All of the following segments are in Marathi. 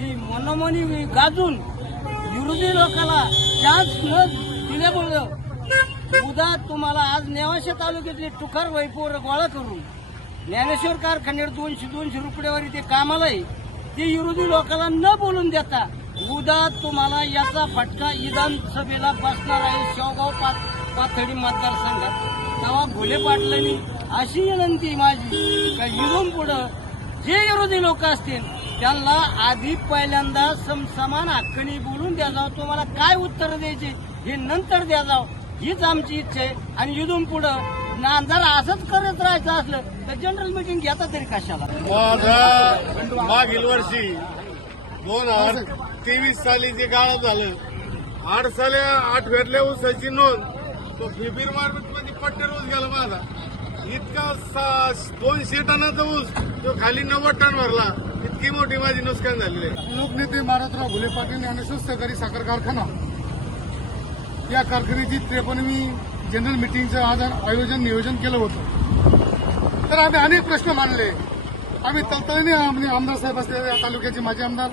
ही मनोमनी गाजून विरोधी लोकाला चान्स न दिल्यामुळं उद्या तुम्हाला आज नेवाशा तालुक्यातले टुकार वैपोर गोळा करून ज्ञानेश्वर कारखान्यावर दोनशे दोनशे रुपयावर ते कामाला आहे. ते विरोधी लोकांना न बोलून देता उद्या तुम्हाला याचा फटका विधानसभेला बसणार आहे शेवगाव पाच पाथडी मतदारसंघात. तेव्हा भोले पाटलांनी अशी विनंती माझी का इथून पुढं जे विरोधी लोक असतील त्यांना आधी पहिल्यांदा सम समान हक्कनी बोलून द्या जावं तुम्हाला काय उत्तर द्यायचे? हे नंतर द्या जावं हीच आमची इच्छा आहे. आणि इथून पुढं ना जर असंच करत राहायचं असलं तर जनरल मिटिंग घेता तरी कशाला? माझा मागील वर्षी दोन हजार तेवीस साली जे गाळप झालं आठ साली आठव्यातल्या उसाची नोंद तो फिबीर मार्केटमध्ये पट्टेर ऊस गेला माझा. इतका दोनशे टनाचा ऊस तो खाली नव्वद टन भरला. इतकी मोठी माझी नुकसान झालेली आहे. लोकनेते महाराजराव घुले पाटील ज्ञानेश्वर सहकारी साखर कारखाना. या कारखान्याची त्रेपन्नवी जनरल मिटिंगचं आज आयोजन नियोजन केलं होतं. तर आम्ही अनेक प्रश्न मांडले. आम्ही तलतळीने आमदार साहेब असलेले या तालुक्याचे माजी आमदार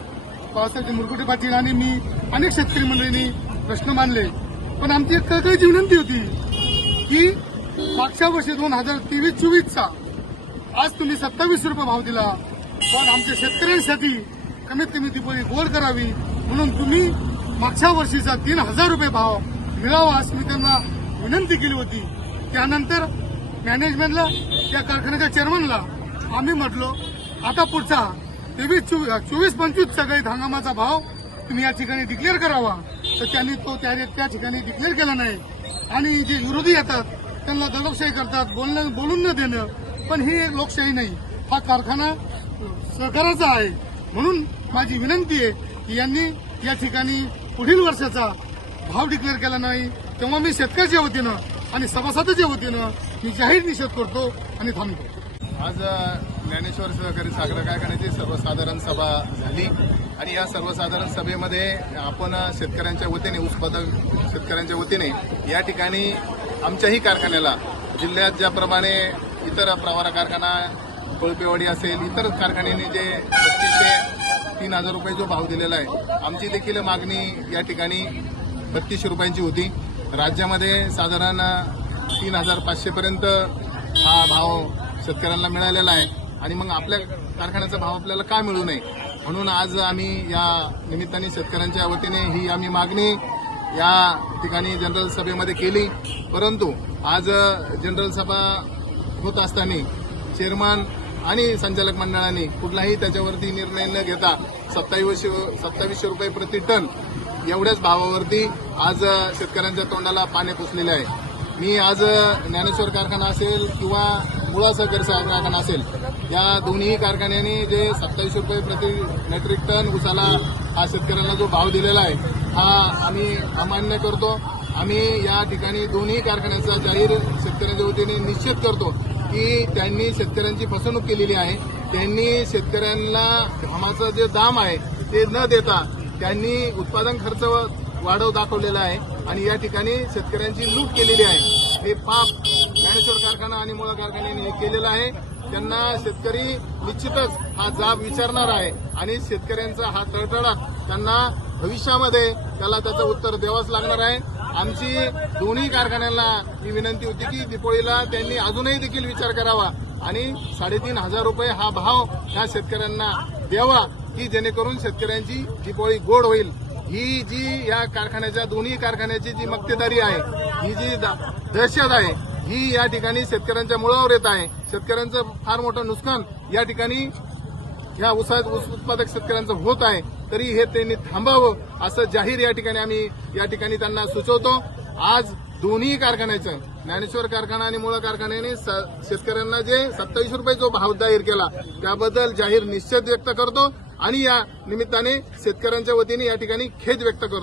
बाळासाहेब मुरकुटे पाटील आणि मी अनेक शेतकरी मंडळींनी प्रश्न मांडले. पण आमची एक कळकळीची विनंती होती की मागच्या वर्षी दोन हजार तेवीस चोवीसचा आज तुम्ही सत्तावीस रुपये भाव दिला. पण आमच्या शेतकऱ्यांसाठी कमीत कमी दिवाळी गोड करावी. म्हणून तुम्ही मागच्या वर्षीचा तीन हजार रुपये भाव मिळावा असं मी त्यांना विनंती केली होती. त्यानंतर मॅनेजमेंटला त्या कारखान्याच्या चेअरमनला आम्ही म्हटलो आता पुढचा तेवीस चोवीस पंचवीस सगळे हंगामाचा भाव तुम्ही या ठिकाणी डिक्लेअर करावा. तर त्यांनी तो त्या त्या ठिकाणी डिक्लेअर केला नाही. आणि जे विरोधी येतात त्यांना दडपशाही करतात बोलणं बोलून न देणं. पण ही लोकशाही नाही. हा कारखाना सहकाराचा आहे. म्हणून माझी विनंती आहे की यांनी या ठिकाणी पुढील वर्षाचा भाव डिक्लेअर केला नाही. तेव्हा मी शेतकऱ्याच्या वतीनं आणि सभासदाच्या वतीनं मी जाहीर निषेध करतो आणि थांबतो. आज ज्ञानेश्वर सहकारी साखर कारखान्याची सर्वसाधारण सभा झाली. आणि या सर्वसाधारण सभेमध्ये आपण शेतकऱ्यांच्या वतीने उत्पादक शेतकऱ्यांच्या वतीने या ठिकाणी आमच्याही कारखान्याला जिल्ह्यात ज्याप्रमाणे इतर प्रवारा कारखाना कोळपेवाडी असेल इतर कारखान्यांनी जे बत्तीसशे तीन हजार रुपये जो भाव दिलेला आहे आमची देखील मागणी या ठिकाणी बत्तीसशे रुपयांची होती. राज्यामध्ये साधारण तीन हजार पाचशेपर्यंत हा भाव शेतकऱ्यांना मिळालेला आहे. आणि मग आपल्या कारखान्याचा भाव आपल्याला का मिळू नये? म्हणून आज आम्ही या निमित्ताने शेतकऱ्यांच्या वतीने ही आम्ही मागणी या ठिकाणी जनरल सभेमध्ये केली. परंतु आज जनरल सभा होत असताना चेअरमन आणि संचालक मंडळाने कुठलाही त्याच्यावरती निर्णय न घेता सत्तावीसशे सत्तावीसशे रुपये प्रति टन एवढ्याच भावावरती आज शेतकऱ्यांच्या तोंडाला पाणी पुसलेले आहे. मी आज ज्ञानेश्वर कारखाना असेल किंवा मुळा सहकार कारखाना असेल या दोन्ही कारखान्यांनी जे सत्तावीसशे रुपये प्रति मेट्रिक टन उसाला हा शेतकऱ्यांना जो भाव दिलेला आहे हा आम्ही अमान्य करतो. आम्ही या ठिकाणी दोन्ही कारखान्याचा जाहीर शेतकऱ्यांच्या वतीने निश्चित करतो. की त्यांनी शेतकऱ्यांची फसवणूक केलेली आहे. त्यांनी शेतकऱ्यांना घामाचं जे दाम आहे ते न देता त्यांनी उत्पादन खर्च वाढव दाखवलेला आहे आणि या ठिकाणी शेतकऱ्यांची लूट केलेली आहे. हे पाप ज्ञानेश्वर कारखाना आणि मुळा कारखान्याने हे केलेलं आहे. त्यांना शेतकरी निश्चितच हा जाब विचारणार आहे आणि शेतकऱ्यांचा हा तळतळाट त्यांना भविष्यामध्ये त्याला त्याचं उत्तर द्यावंच लागणार आहे. आमची दोन्ही कारखान्यांना ही विनंती होती की दिपोळीला त्यांनी अजूनही देखील विचार करावा आणि साडेतीन हजार रुपये हा भाव ह्या शेतकऱ्यांना द्यावा की जेणेकरून शेतकऱ्यांची दिपोळी गोड होईल. ही जी या कारखान्याच्या दोन्ही कारखान्याची जी मक्तेदारी आहे ही जी दहशत आहे ही या ठिकाणी शेतकऱ्यांच्या मुळावर येत आहे. शेतकऱ्यांचं फार मोठं नुकसान या ठिकाणी या ऊसा ऊस उत्पादक शेतकऱ्यांचं होत आहे. तरी हे त्यांनी थांबावं असं जाहीर या ठिकाणी आम्ही या ठिकाणी त्यांना सुचवतो. आज दोन्ही कारखान्याचं ज्ञानेश्वर कारखाना आणि मुळा कारखान्याने स- शेतकऱ्यांना जे सत्तावीस रुपये जो भाव जाहीर केला त्याबद्दल जाहीर निश्चित व्यक्त करतो आणि या निमित्ताने शेतकऱ्यांच्या वतीने या ठिकाणी खेद व्यक्त करतो.